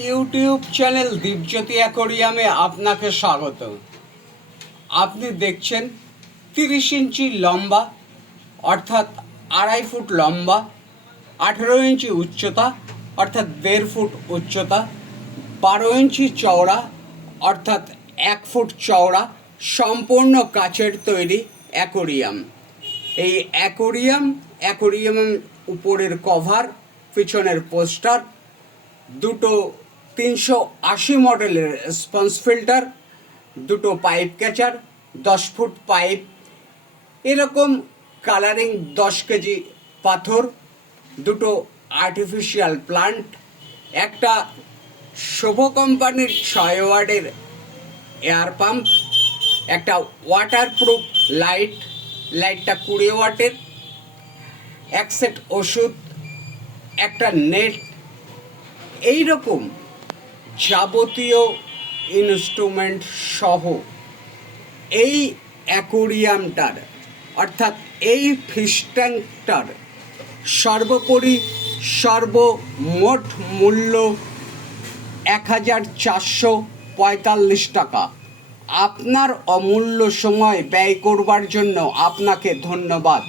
YouTube channel Dipjyoti অ্যাকোরিয়ামে আপনাকে স্বাগত। আপনি দেখছেন 30 ইঞ্চি লম্বা অর্থাৎ 2.5 ফুট লম্বা, 18 ইঞ্চি উচ্চতা অর্থাৎ 1.5 ফুট উচ্চতা, 12 ইঞ্চি চওড়া অর্থাৎ 1 ফুট চওড়া, সম্পূর্ণ কাচের তৈরি অ্যাকোরিয়াম। এই অ্যাকোরিয়ামের উপরের কভার, পিছনের পোস্টার, দুটো 380 মডেলের স্পঞ্জ ফিল্টার, দুটো পাইপ ক্যাচার, 10 ফুট পাইপ, এরকম কালারিং 10 কেজি পাথর, দুটো আর্টিফিশিয়াল প্লান্ট, একটা শুভ কোম্পানির 6 ওয়াটের এয়ার পাম্প, একটা ওয়াটারপ্রুফ লাইটটা 20 ওয়াটের, এক সেট ওষুধ, একটা নেট, এই রকম যাবতীয় ইনস্ট্রুমেন্ট সহ এই অ্যাকোরিয়ামটার অর্থাৎ এই ফিশ ট্যাঙ্কটার সর্বোপরি সর্বমোট মূল্য 1445 টাকা। আপনার অমূল্য সময় ব্যয় করবার জন্য আপনাকে ধন্যবাদ।